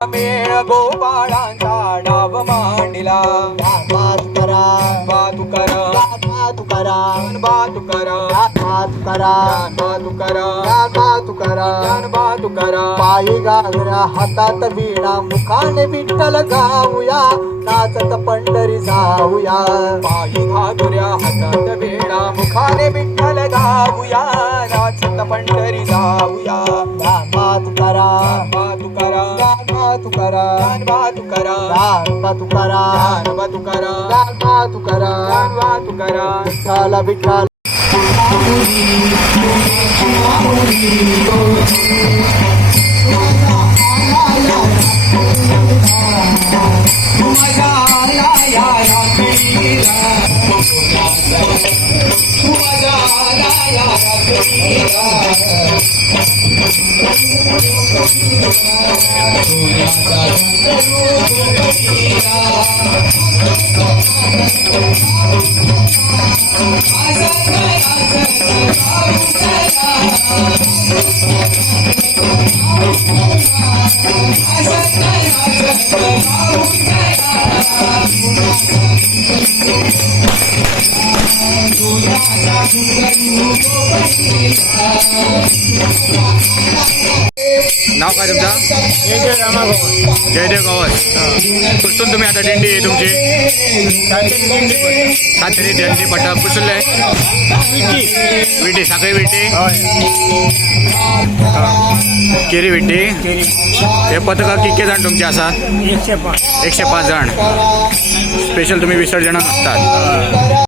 मेळ गोपाळांचा डाव मांडिला तुकारा तुकारा तुकारा तुकारा तुकारा तुकारा पायी गागरा हातात वीणा मुखाने विठ्ठल गाऊया नाचत पंढरी जाऊया पायी घागुऱ्या हातात वेळा मुखाने विठ्ठल गाऊया नाचत पंढरी जाऊया तुकारा तुकारा तुकारा तुकारा तुकारा तुकारा तुकारा तुकारा विठ्ठल विठ्ठल नाव काय तुमचं? जयदेव गवस. कुठून तुम्ही आता दिंडी आहे तुमची? सातेरी दिंडी पट्टा कुठले? विटी साखळी विटी केरी विटी. हे पथका कितके जण तुमचे आसात? 105 जण. स्पेशल तुम्ही विसर्जनाक असतात.